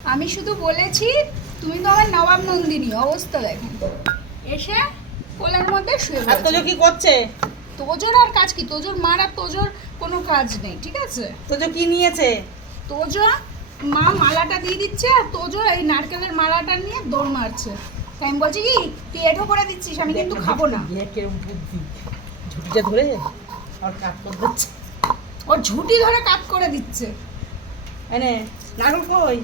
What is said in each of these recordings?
আমি শুধু বলেছি তুমি তো আমার নবাব নন্দিনী, অবস্থা দেখেন। এসে কোলের মধ্যে শুয়ে আর তোজো কি করছে? তোজোর আর কাজ কি? তোজোর মার আর তোজোর কোনো কাজ নেই, ঠিক আছে? তোজো কি নিয়েছে? তোজো মা মালাটা দিয়ে দিচ্ছে আর তোজো এই নারকেলের মালাটা নিয়ে দৌড় মারছে। তাই আমি বলছি কি তুই এঠো করে দিচ্ছিস, আমি কিন্তু খাবো না। কিরম বুদ্ধি, ঝুটিটা ধরে আর কাট করে দিচ্ছে। ওর ঝুটি ধরে কাট করে দিচ্ছে। এনে নারকেল কই?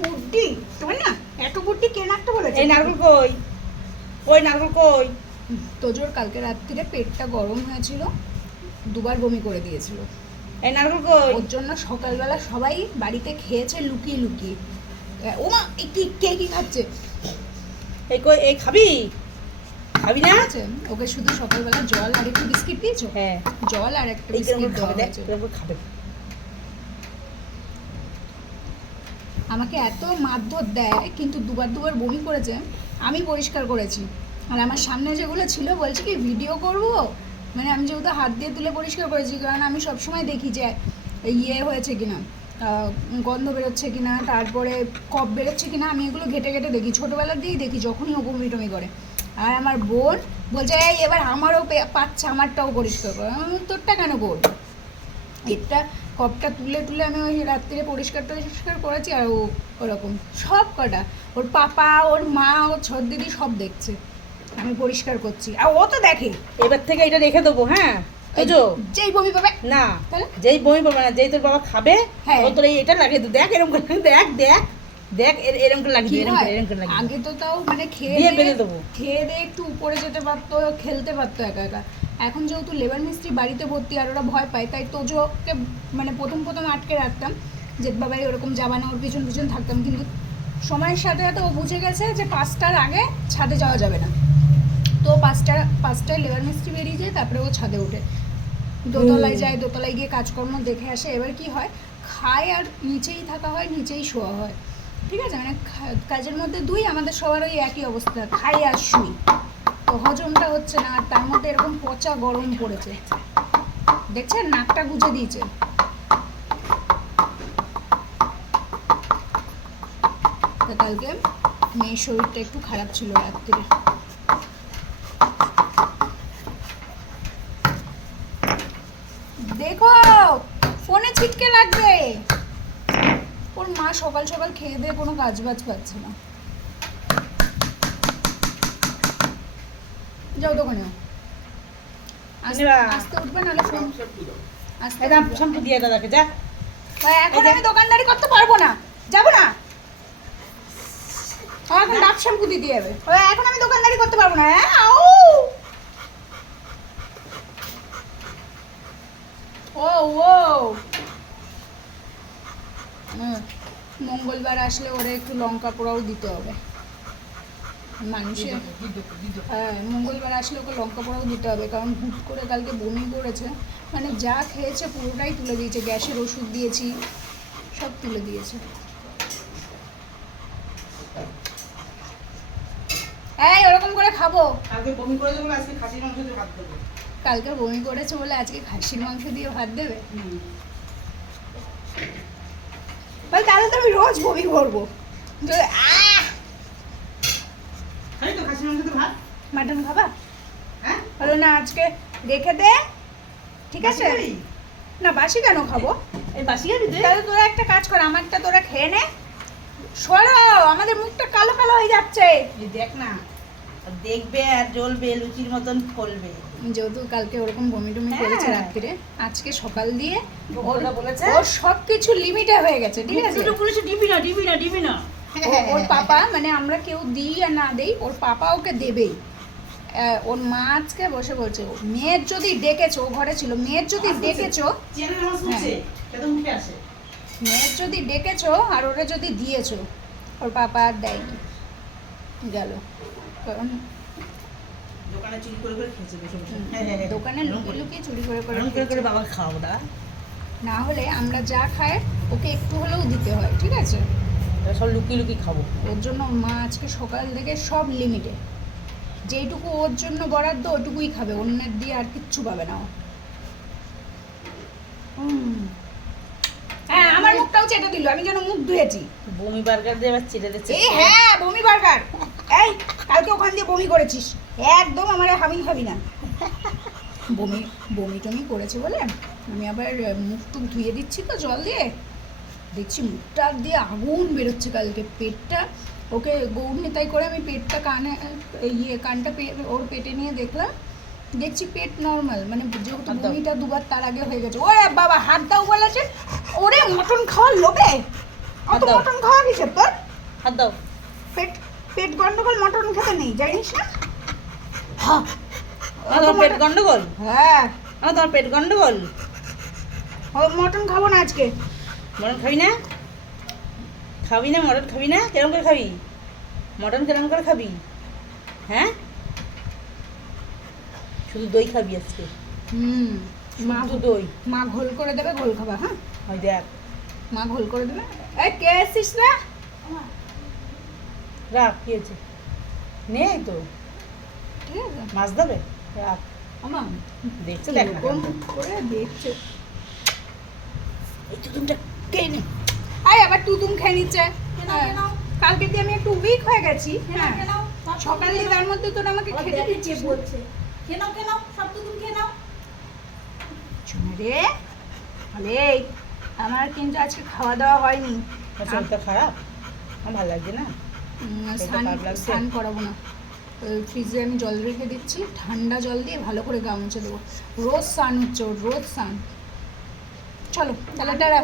বুদ্ধি তোমার না, এত বুদ্ধি কে নাকটা বলেছে? এই নারকেল কই? ওই নারকেল কই? তোজোর কালকে রাত্রিরে পেটটা গরম হয়েছিল, দুবার বমি করে দিয়েছিল। এই নারকেল কই? ওর জন্য সকালবেলা সবাই বাড়িতে খেয়েছে লুকিয়ে লুকিয়ে। ও মা কি কে কি খাচ্ছে? এই কই? এই খাবি? খাবি না? আছে ওকে শুধু সকালবেলা জল আর একটু বিস্কিট দিয়েছো? হ্যাঁ, জল আর একটা এই কেমন বিস্কিট দেওয়া খাবে দেখ, হয়েছে। কেমন খাবে। আমাকে এত মারধর দেয়, কিন্তু দুবার দুবার বমি করেছে, আমি পরিষ্কার করেছি। আর আমার সামনে যেগুলো ছিল বলছে কি ভিডিও করব, মানে আমি যেহেতু হাত দিয়ে তুলে পরিষ্কার করেছি, কারণ আমি সবসময় দেখি যে ইয়ে হয়েছে কিনা, গন্ধ বেরোচ্ছে কিনা, তারপরে কফ বেরোচ্ছে কিনা, আমি এগুলো ঘেটে ঘেটে দেখি, ছোটোবেলার দিয়েই দেখি যখনই ও বমি টমি করে। আর আমার বোন বলছে এই এবার আমারও পাচ্ছে, আমারটাও পরিষ্কার করে। আমি বলি, তোরটা কেন করবো? এটা কপটা তুলে তুলে আমি ওই রাত্রিরে পরিষ্কার টরিষ্কার করেছি। আর ও ওরকম সব কটা, ওর পাপা, ওর মা, ওর ছোট দিদি সব দেখছে আমি পরিষ্কার করছি, আর ও তো দেখে। এবার থেকে এটা রেখে দেবো, হ্যাঁ তোজো? যেই বমি পাবে না, তাহলে যেই বমি পাবে না, যেই তোর বাবা খাবে, হ্যাঁ। ও তোর এটা লাগিয়ে দেব। দেখ এরকম করে, দেখ দেখ দেখ এরকম করে কি লাগিয়ে এরকম হয়? করে, এরকম করে লাগিয়ে আগে তো তাও মানে দিয়ে খেয়ে বেঁধে দেবো। খেয়ে দিয়ে একটু উপরে যেতে পারতো, খেলতে পারতো একা একা। এখন যেহেতু লেবার মিস্ত্রি বাড়িতে ভর্তি আর ওরা ভয় পায়, তাই তোজোকে মানে প্রথম প্রথম আটকে রাখতাম, জেঠ বাবাই ওরকম যাবা না, ওর পিছন পিছন থাকতাম। কিন্তু সময়ের সাথে সাথে ও বুঝে গেছে যে 5টার আগে ছাদে যাওয়া যাবে না। তো 5টায় লেবার মিস্ত্রি বেরিয়ে যায়, তারপরে ও ছাদে ওঠে, দোতলায় যায়, দোতলায় গিয়ে কাজকর্ম দেখে আসে। এবার কি হয়, খায় আর নিচেই থাকা হয়, নিচেই শোয়া হয়, ঠিক আছে? মানে কাজের মধ্যে দুই, আমাদের সবার ওই একই অবস্থা, খাই আর শুই। তো হজমটা হচ্ছে না, আর তার মধ্যে এরকম পচা গরম পড়েছে, দেখছেন নাকটা গুজে দিয়েছে। তা কালকে মেয়ের শরীরটা একটু খারাপ ছিল রাত্রিরে। দেখো ফোনে ছিটকে লাগবে। ওর মা সকাল সকাল খেয়ে দিয়ে কোনো কাজ বাজ পাচ্ছে না। যাও দোকানে, আসতে উঠবে নাহলে ফোন আসতে এটা উঠবে। শ্যাম্পু দিয়ে দাদাকে যা। এখন আমি দোকানদারি করতে পারবো না, যাবো না। এখন ডাব শ্যাম্পু দিতে যাবে। এখন আমি দোকানদারি করতে পারবো না। হ্যাঁ ও ও মঙ্গলবার আসলে ওরা একটু লঙ্কা পোড়াও দিতে হবে মানুষের। হ্যাঁ, মঙ্গলবার আসলে ওকে লঙ্কা পোড়াও দিতে হবে, কারণ হুট করে কালকে বমি করেছে, মানে যা খেয়েছে পুরোটাই তুলে দিয়েছে। গ্যাসের ওষুধ দিয়েছি, সব তুলে দিয়েছে। এই ওরকম করে খাবো। কালকে বমি করে দেবো, আজকে খাসির মাংস দিয়ে ভাত দেবো। কালকে বমি করেছে বলে আজকে খাসির মাংস দিয়ে ভাত দেবে? বল তাহলে তো আমি রোজ বমি করবো। খালি তো খাসির মাংস দিয়ে ভাত। মাটন খাবা? হ্যাঁ, হলো না, আজকে রেখে দে, ঠিক আছে? বাসি খাবি? না বাসি কেন খাবো? এই বাসি খাবি তুই? তাহলে তোরা একটা কাজ কর, আমারটা তোরা খেয়ে নে। সরো, আমাদের মুখটা কালো কালো হয়ে যাচ্ছে। এই দেখ না, আর দেখবে আর জ্বলবে, লুচির মতন ফলবে। যেহেতু কালকে ওরকম বমি টমি হ্যাঁ। করেছে রাত্রিরে, আজকে সকাল দিয়ে ওরা বলেছে ওর সব কিছু লিমিটে হয়ে গেছে, ঠিক আছে? দুটো বলেছে ডিবি না, ডিবি না, ডিবি না। ওর পাপা, মানে আমরা কেউ দিই আর না দেই, ওর পাপা ওকে দেবেই। ওর মা আজকে বসে বলছে মেয়ের যদি ডেকেছো, ও ঘরে ছিল, মেয়ের যদি ডেকেছো, চেনা নামাজ পড়ছে, কেন উঠে আসে? মেয়ের যদি ডেকেছো আর ওরা যদি দিয়েছো, ওর পাপা আর দেয়নি, গেল। কারণ দোকানে চুরি করে করে খেয়েছে বসে বসে। দোকানে লুকিয়ে লুকিয়ে চুরি করে করে এরকম করে খেয়েছে। করে বাবা খাও না। না হলে আমরা যা খাই ওকে একটু হলেও দিতে হয়, ঠিক আছে? এটা সব লুকিয়ে লুকিয়ে খাবো। ওর জন্য ওর মা আজকে সকাল থেকে সব লিমিটে, যেইটুকু ওর জন্য বরাদ্দ ওটুকুই খাবে, অন্যের দিয়ে আর কিচ্ছু পাবে না ও। হ্যাঁ, আমার মুখটা মুখটাও চেটে দিল, আমি যেন মুখ ধুয়েছি। বমি বার্গার দিয়ে আবার চেটে দিচ্ছে। এই হ্যাঁ, বমি বার্গার। এই কালকে ওখান দিয়ে বমি করেছিস, একদম আমার হামি খাবি না। বমি বমি টমি করেছে বলে আমি আবার মুখ টুক ধুয়ে দিচ্ছি তো জল দিয়ে, দেখছি মুখটা দিয়ে আগুন বেরোচ্ছে কালকে। পেটটা ওকে গৌড় তাই করে আমি পেটটা কানে কানটা ওর পেটে নিয়ে দেখলাম, দেখছি পেট নর্মাল, মানে যেহেতু হাত দাও। বমিটা দুবার তার আগে হয়ে গেছে। ওরে বাবা, হাত দাও বলেছে। ওরে মটন খাওয়ার লোভে হাত অত দাও। মটন খাওয়া কিসের তোর? হাত দাও। পেট পেট গন্ডগোল মটন খেতে নেই, জানিস না? হ্যাঁ তোমার পেট গন্ডগোল? হ্যাঁ, তোমার পেট গন্ডগোল? মটন খাবো না আজকে। মটন খাবি না? খাবি না মটন? খাবি না? কেরম করে খাবি মটন? কেরম করে খাবি? হ্যাঁ, শুধু দই খাবি আজকে? মা শুধু দই? মা ঘোল করে দেবে, ঘোল খাবা। হ্যাঁ, ওই দেখ, মা ঘোল করে দেবে। এই কে আসছিস না? রাখ, কি হয়েছে? নেই তো, ঠিক আছে মাছ দেবে, রাখ। আমা, দেখছে, দেখ না এরকম কেমন। করে দেখছে। এই চুতুমটা কে নে? আয় আবার তুতুম খেয়ে নিচ্ছে। হ্যাঁ, কালকে দিয়ে আমি একটু উইক হয়ে গেছি। হ্যাঁ, সকালে তার মধ্যে তোর আমাকে খেতে দিচ্ছিস বলছে। রে আরে, আমার কিন্তু আজকে খাওয়া দাওয়া হয়নি। তোর শরীরটা খারাপ? আমার ভালো লাগছে না। স্নান খারাপ লাগছে? স্নান করাবো না, ওই ফ্রিজে আমি জল রেখে দিচ্ছি, ঠান্ডা জল দিয়ে ভালো করে গা মুছে দেবো। রোজ স্নান হচ্ছে ওর, রোজ স্নান। চলো তাহলে টাটা।